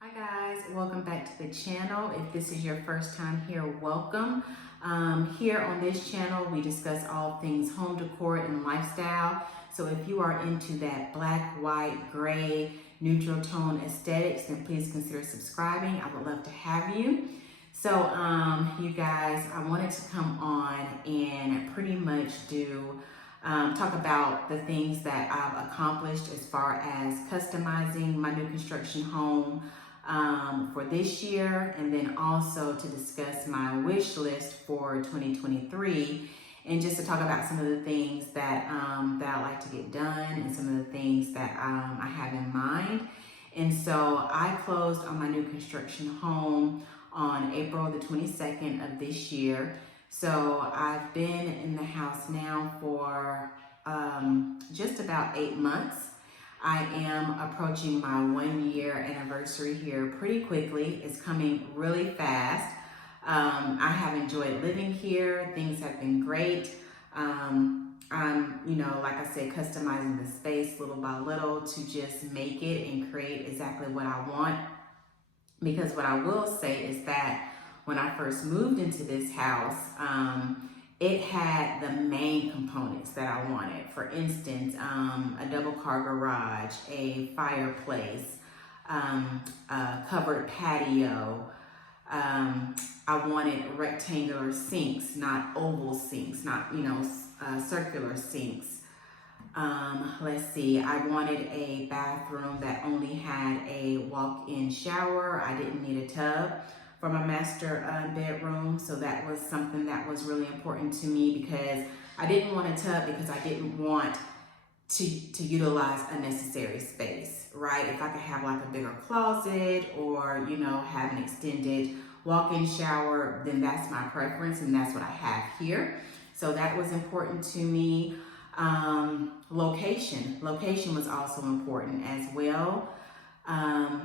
Hi guys, welcome back to the channel. If this is your first time here, welcome. Here on this channel, we discuss all things home decor and lifestyle. So if you are into that black, white, gray, neutral tone aesthetics, then please consider subscribing. I would love to have you. So you guys, I wanted to come on and pretty much talk about the things that I've accomplished as far as customizing my new construction home for this year, and then also to discuss my wish list for 2023, and just to talk about some of the things that I like to get done and some of the things that I have in mind. And so I closed on my new construction home on April the 22nd of this year. So I've been in the house now for just about 8 months. I am approaching my 1-year anniversary here pretty quickly. It's coming really fast. I have enjoyed living here. Things have been great. I'm, like I said, customizing the space little by little to just make it and create exactly what I want. Because what I will say is that when I first moved into this house, it had the main components that I wanted. For instance, a double car garage, a fireplace, a covered patio. I wanted rectangular sinks, not oval sinks, not, circular sinks. Let's see, I wanted a bathroom that only had a walk-in shower. I didn't need a tub for my master bedroom, so that was something that was really important to me because I didn't want a tub because I didn't want to utilize unnecessary space, right? If I could have like a bigger closet or, have an extended walk-in shower, then that's my preference and that's what I have here. So that was important to me. Location was also important as well.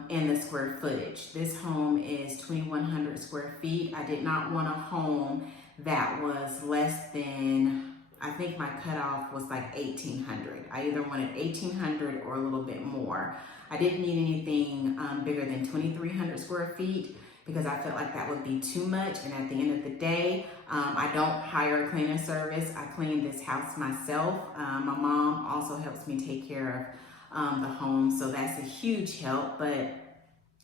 And the square footage. This home is 2,100 square feet. I did not want a home that was less than, I think my cutoff was like 1,800. I either wanted 1,800 or a little bit more. I didn't need anything bigger than 2,300 square feet because I felt like that would be too much. And at the end of the day, I don't hire a cleaning service. I clean this house myself. My mom also helps me take care of the home, so that's a huge help. But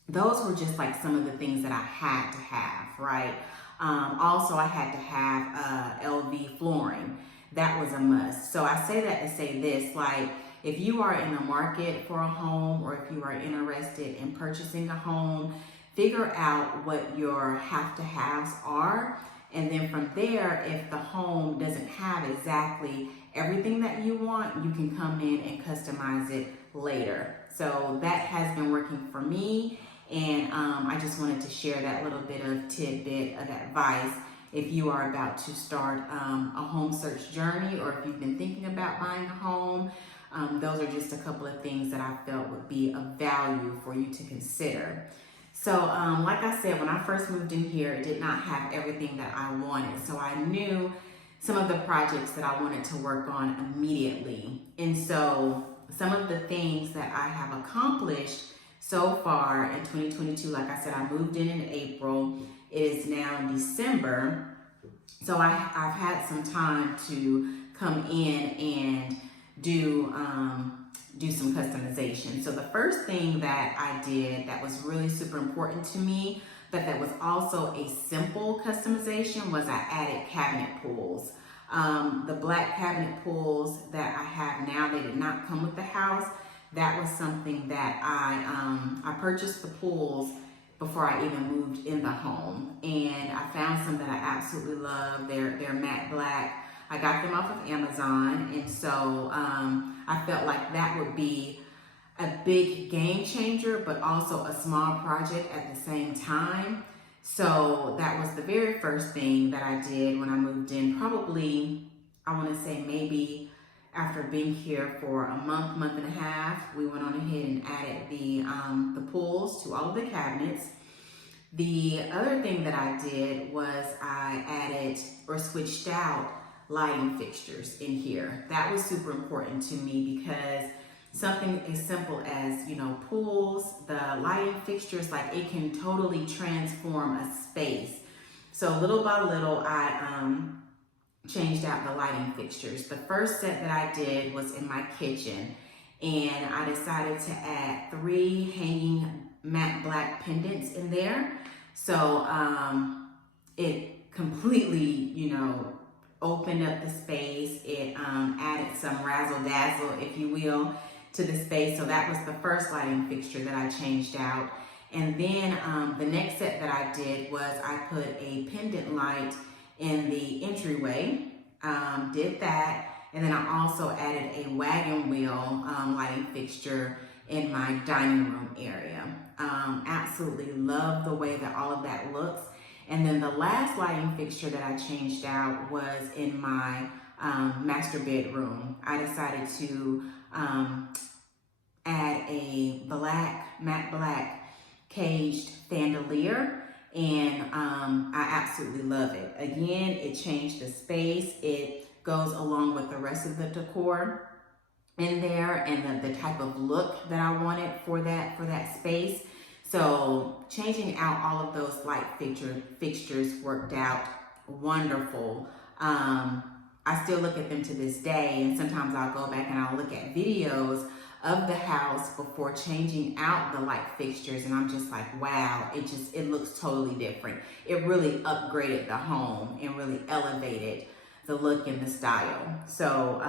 those were just like some of the things that I had to have, right? Also, I had to have LV flooring. That was a must. So I say that to say this, like, if you are in the market for a home or if you are interested in purchasing a home, figure out what your have-to-haves are. And then from there, if the home doesn't have exactly everything that you want, you can come in and customize it later. So that has been working for me. And I just wanted to share that little bit of tidbit of advice if you are about to start a home search journey, or if you've been thinking about buying a home. Those are just a couple of things that I felt would be of value for you to consider. So like I said, when I first moved in here, it did not have everything that I wanted. So I knew some of the projects that I wanted to work on immediately. And so some of the things that I have accomplished so far in 2022, like I said, I moved in April. It is now December. So I've had some time to come in and do some customization. So the first thing that I did that was really super important to me, but that was also a simple customization, was I added cabinet pulls. The black cabinet pulls that I have now, they did not come with the house. That was something that I purchased the pulls before I even moved in the home. And I found some that I absolutely love. They're matte black. I got them off of Amazon, and so I felt like that would be a big game changer, but also a small project at the same time. So that was the very first thing that I did when I moved in, probably, I want to say maybe after being here for a month and a half. We went on ahead and added the pulls to all of the cabinets. The other thing that I did was I added or switched out lighting fixtures in here. That was super important to me because something as simple as, you know, pools, the lighting fixtures, like it can totally transform a space. So little by little, I changed out the lighting fixtures. The first set that I did was in my kitchen, and I decided to add 3 hanging matte black pendants in there. So it completely, you know, opened up the space. It added some razzle dazzle, if you will, to the space. So that was the first lighting fixture that I changed out. And then the next set that I did was I put a pendant light in the entryway, did that. And then I also added a wagon wheel lighting fixture in my dining room area. Absolutely love the way that all of that looks. And then the last lighting fixture that I changed out was in my master bedroom. I decided to add a matte black caged chandelier, and I absolutely love it. Again, it changed the space. It goes along with the rest of the decor in there and the type of look that I wanted for that space. So changing out all of those light fixtures worked out wonderful. I still look at them to this day, and sometimes I'll go back and I'll look at videos of the house before changing out the light fixtures, and I'm just like, wow, it looks totally different. It really upgraded the home and really elevated the look and the style. So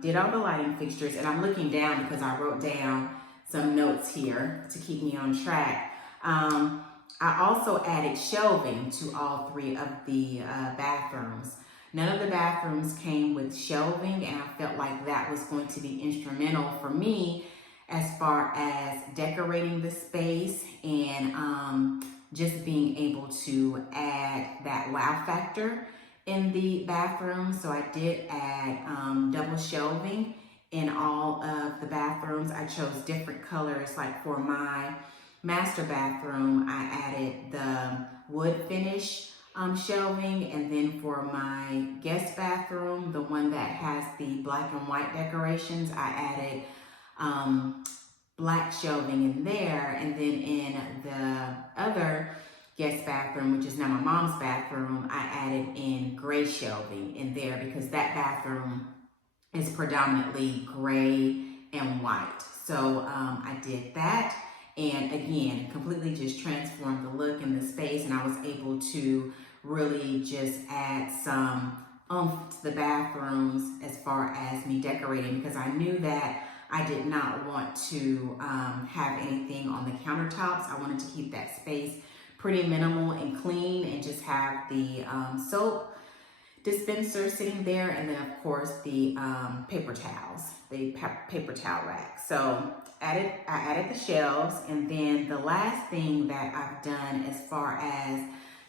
did all the lighting fixtures, and I'm looking down because I wrote down some notes here to keep me on track. I also added shelving to all 3 of the bathrooms. None of the bathrooms came with shelving, and I felt like that was going to be instrumental for me as far as decorating the space and just being able to add that wow factor in the bathroom. So I did add double shelving in all of the bathrooms. I chose different colors. Like for my master bathroom, I added the wood finish shelving, and then for my guest bathroom, the one that has the black and white decorations, I added black shelving in there. And then in the other guest bathroom, which is now my mom's bathroom, I added in gray shelving in there because that bathroom is predominantly gray and white. So I did that, and again, completely just transformed the look in the space, and I was able to really just add some oomph to the bathrooms as far as me decorating, because I knew that I did not want to have anything on the countertops. I wanted to keep that space pretty minimal and clean, and just have the soap dispenser sitting there, and then of course the paper towels, the paper towel rack. So I added the shelves, and then the last thing that I've done as far as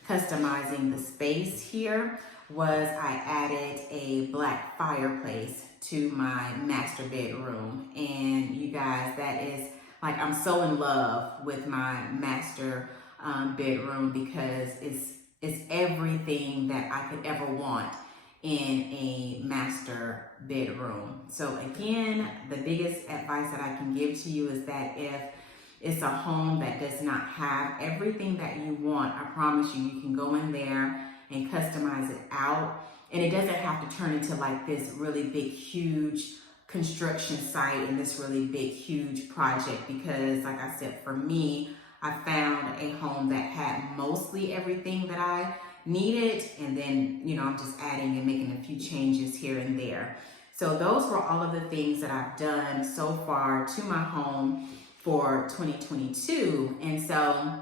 customizing the space here was I added a black fireplace to my master bedroom. And you guys, that is like, I'm so in love with my master bedroom because it's everything that I could ever want in a master bedroom. So again, the biggest advice that I can give to you is that if it's a home that does not have everything that you want, I promise you, you can go in there and customize it out. And it doesn't have to turn into like this really big, huge construction site and this really big, huge project. Because like I said, for me, I found a home that had mostly everything that I needed. And then, you know, I'm just adding and making a few changes here and there. So those were all of the things that I've done so far to my home for 2022. And so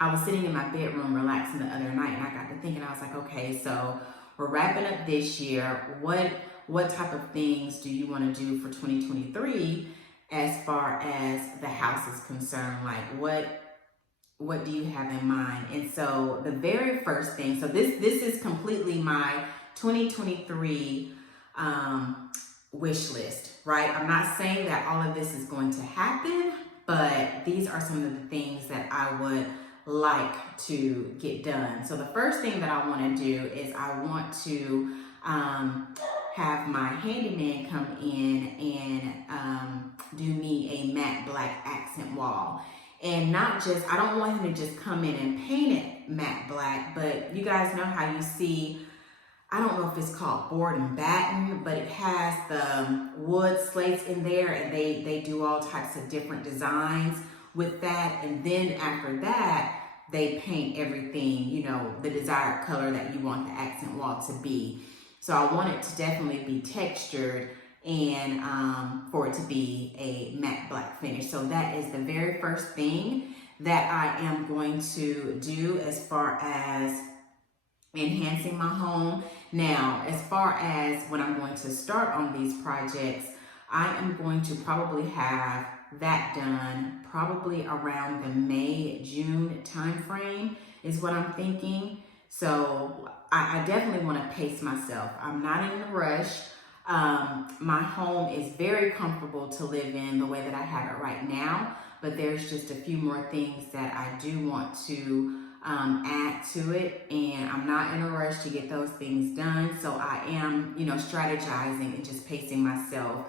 I was sitting in my bedroom relaxing the other night, and I got to thinking, I was like, okay, so we're wrapping up this year. What type of things do you want to do for 2023 as far as the house is concerned? Like what do you have in mind? And so the very first thing, so this is completely my 2023 wish list, right? I'm not saying that all of this is going to happen, but these are some of the things that I would like to get done. So the first thing that I want to do is I want to have my handyman come in and do me a matte black accent wall. And not just, I don't want him to just come in and paint it matte black, but you guys know how you see, I don't know if it's called board and batten, but it has the wood slates in there, and they do all types of different designs with that. And then after that, they paint everything, you know, the desired color that you want the accent wall to be. So I want it to definitely be textured and for it to be a matte black finish. So that is the very first thing that I am going to do as far as enhancing my home. Now, as far as when I'm going to start on these projects, I am going to probably have that done probably around the May-June time frame is what I'm thinking. So I definitely want to pace myself. I'm not in a rush. My home is very comfortable to live in the way that I have it right now, but there's just a few more things that I do want to add to it, and I'm not in a rush to get those things done. So I am, you know, strategizing and just pacing myself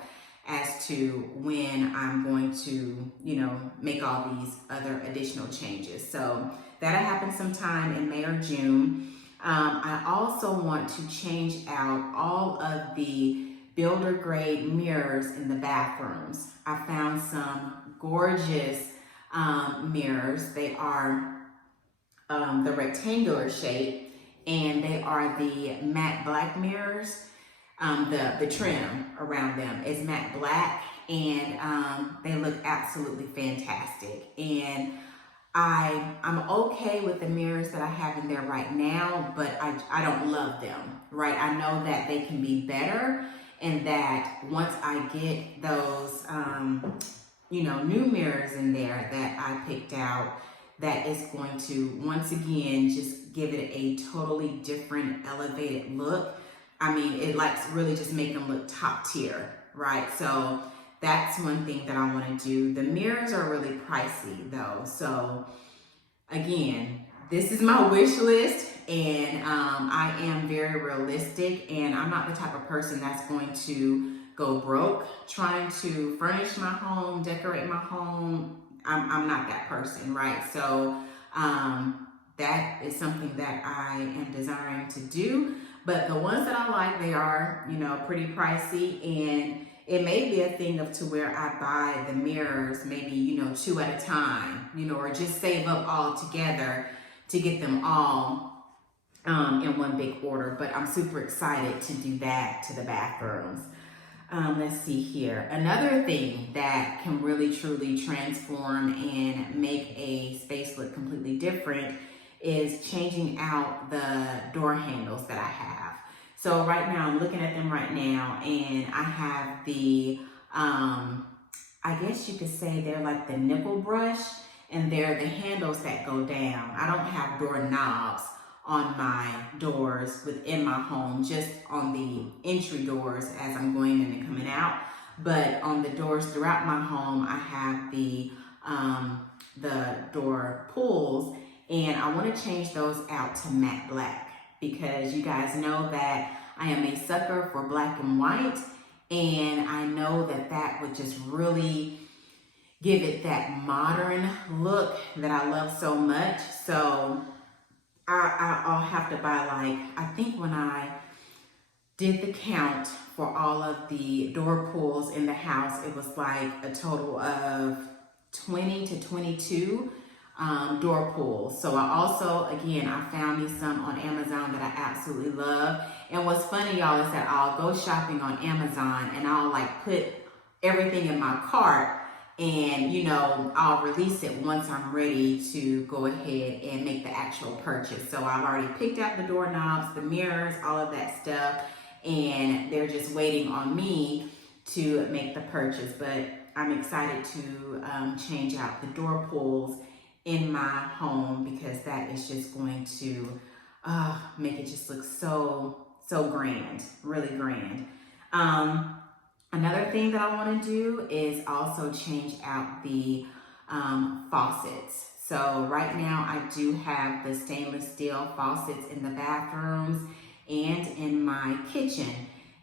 as to when I'm going to, you know, make all these other additional changes. So that'll happen sometime in May or June. I also want to change out all of the builder grade mirrors in the bathrooms. I found some gorgeous mirrors. They are the rectangular shape, and they are the matte black mirrors. The trim around them is matte black, and they look absolutely fantastic. And I'm okay with the mirrors that I have in there right now, but I don't love them, right? I know that they can be better, and that once I get those, you know, new mirrors in there that I picked out, that is going to, once again, just give it a totally different elevated look. I mean, it likes really just make them look top tier, right? So that's one thing that I want to do. The mirrors are really pricey though. So again, this is my wish list, and I am very realistic, and I'm not the type of person that's going to go broke trying to furnish my home, decorate my home. I'm not that person, right? So that is something that I am desiring to do. But the ones that I like, they are, you know, pretty pricey, and it may be a thing of to where I buy the mirrors maybe, you know, 2 at a time, you know, or just save up all together to get them all in one big order. But I'm super excited to do that to the bathrooms. Let's see here. Another thing that can really truly transform and make a space look completely different is changing out the door handles that I have. So right now, I'm looking at them right now, and I have the, I guess you could say they're like the nipple brush, and they're the handles that go down. I don't have door knobs on my doors within my home, just on the entry doors as I'm going in and coming out. But on the doors throughout my home, I have the door pulls, and I want to change those out to matte black, because you guys know that I am a sucker for black and white, and I know that that would just really give it that modern look that I love so much. So I'll have to buy, like, I think when I did the count for all of the door pulls in the house, it was like a total of 20 to 22 door pulls. So I also, again, I found me some on Amazon that I absolutely love. And what's funny, y'all, is that I'll go shopping on Amazon and I'll like put everything in my cart, and you know, I'll release it once I'm ready to go ahead and make the actual purchase. So I've already picked out the doorknobs, the mirrors, all of that stuff, and they're just waiting on me to make the purchase. But I'm excited to change out the door pulls in my home, because that is just going to make it just look so grand, really grand. Another thing that I want to do is also change out the faucets. So right now I do have the stainless steel faucets in the bathrooms and in my kitchen.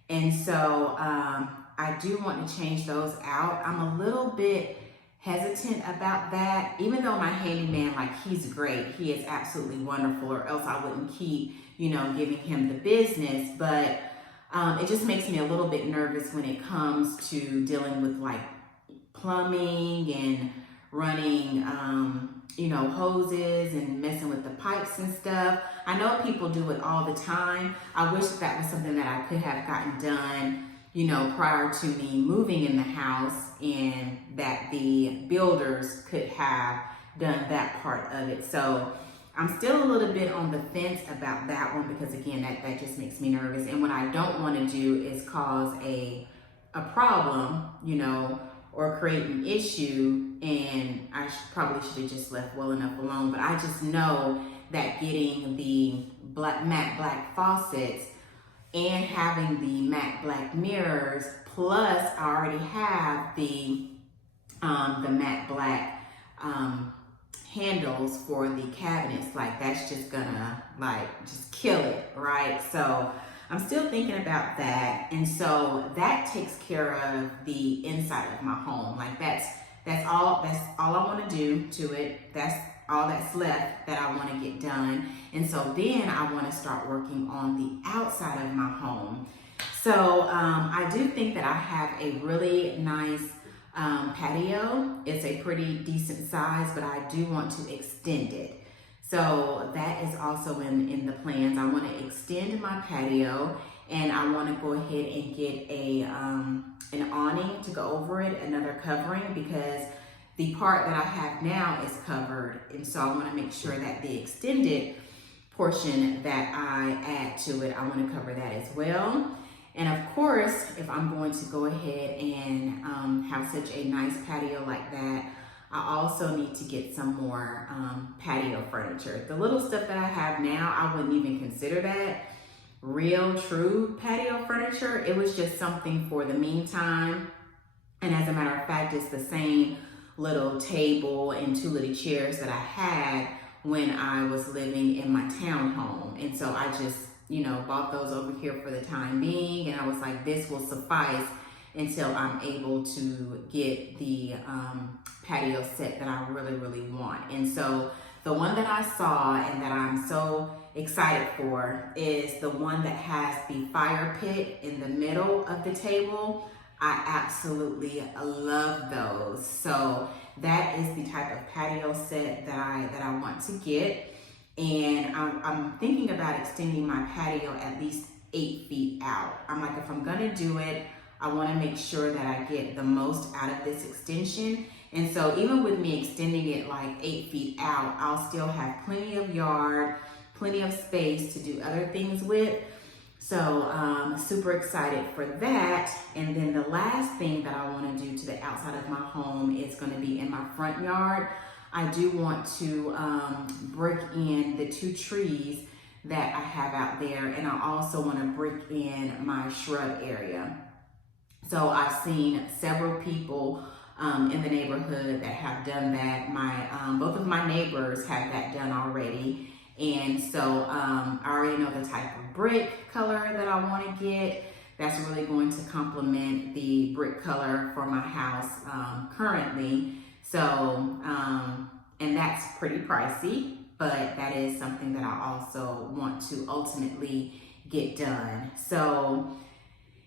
And so I do want to change those out. I'm a little bit hesitant about that, even though my handyman, like, he's great. He is absolutely wonderful, or else I wouldn't keep, you know, giving him the business. But it just makes me a little bit nervous when it comes to dealing with like plumbing and running, you know, hoses and messing with the pipes and stuff. I know people do it all the time. I wish that was something that I could have gotten done, you know, prior to me moving in the house, and that the builders could have done that part of it. So I'm still a little bit on the fence about that one, because again, that just makes me nervous. And what I don't want to do is cause a problem, you know, or create an issue, and I probably should have just left well enough alone. But I just know that getting the matte black faucets and having the matte black mirrors, plus I already have the matte black handles for the cabinets, like that's just gonna like just kill it, right? So I'm still thinking about that, and so that takes care of the inside of my home. Like that's all I want to do to it. That's all that's left that I want to get done. And so then I want to start working on the outside of my home. So I do think that I have a really nice patio. It's a pretty decent size, but I do want to extend it. So that is also in the plans. I want to extend my patio, and I want to go ahead and get an awning to go over it, another covering, because the part that I have now is covered. And so I want to make sure that the extended portion that I add to it, I want to cover that as well. And of course, if I'm going to go ahead and have such a nice patio like that, I also need to get some more patio furniture. The little stuff that I have now, I wouldn't even consider that real, true patio furniture. It was just something for the meantime. And as a matter of fact, it's the same little table and 2 little chairs that I had when I was living in my townhome. And so I just, you know, bought those over here for the time being. And I was like, this will suffice until I'm able to get the patio set that I really, really want. And so the one that I saw and that I'm so excited for is the one that has the fire pit in the middle of the table. I absolutely love those. So that is the type of patio set that I want to get. And I'm thinking about extending my patio at least 8 feet out. I'm like, if I'm gonna do it, I wanna make sure that I get the most out of this extension. And so even with me extending it like 8 feet out, I'll still have plenty of yard, plenty of space to do other things with. So super excited for that. And then the last thing that I want to do to the outside of my home is going to be in my front yard. I do want to brick in the 2 trees that I have out there, and I also want to brick in my shrub area. So I've seen several people in the neighborhood that have done that. Both of my neighbors have that done already. And so I already know the type of brick color that I want to get. That's really going to complement the brick color for my house currently. So, and that's pretty pricey, but that is something that I also want to ultimately get done. So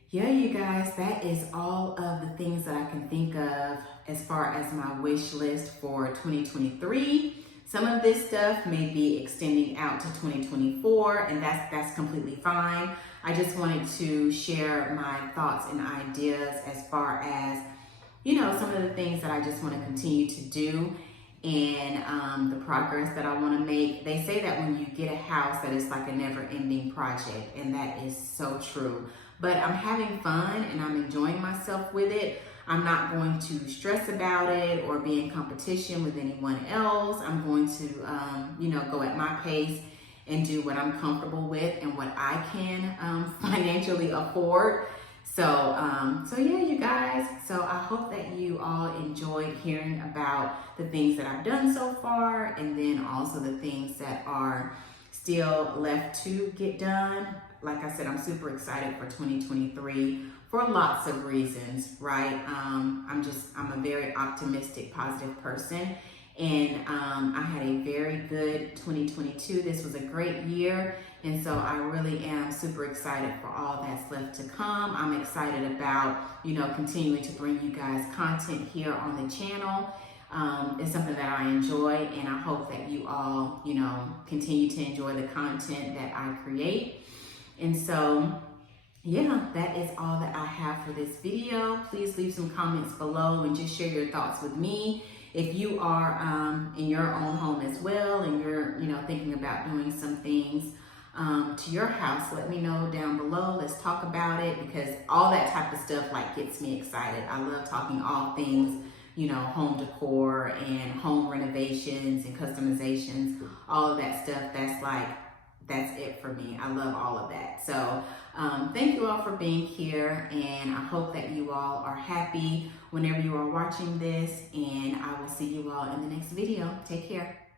yeah, you guys, that is all of the things that I can think of as far as my wish list for 2023. Some of this stuff may be extending out to 2024, and that's completely fine. I just wanted to share my thoughts and ideas as far as, you know, some of the things that I just want to continue to do, and the progress that I want to make. They say that when you get a house that it's like a never-ending project, and that is so true. But I'm having fun and I'm enjoying myself with it. I'm not going to stress about it or be in competition with anyone else. I'm going to, you know, go at my pace and do what I'm comfortable with and what I can financially afford. So yeah, you guys. So I hope that you all enjoyed hearing about the things that I've done so far, and then also the things that are still left to get done. Like I said, I'm super excited for 2023 for lots of reasons, right? I'm a very optimistic, positive person. And I had a very good 2022. This was a great year. And so I really am super excited for all that's left to come. I'm excited about, continuing to bring you guys content here on the channel. It's something that I enjoy, and I hope that you all, continue to enjoy the content that I create. And so, yeah, that is all that I have for this video. Please leave some comments below and just share your thoughts with me. If you are in your own home as well, and you're, thinking about doing some things to your house, let me know down below. Let's talk about it, because all that type of stuff gets me excited. I love talking all things, home decor and home renovations and customizations, all of that stuff. That's it for me. I love all of that. So thank you all for being here, and I hope that you all are happy whenever you are watching this, and I will see you all in the next video. Take care.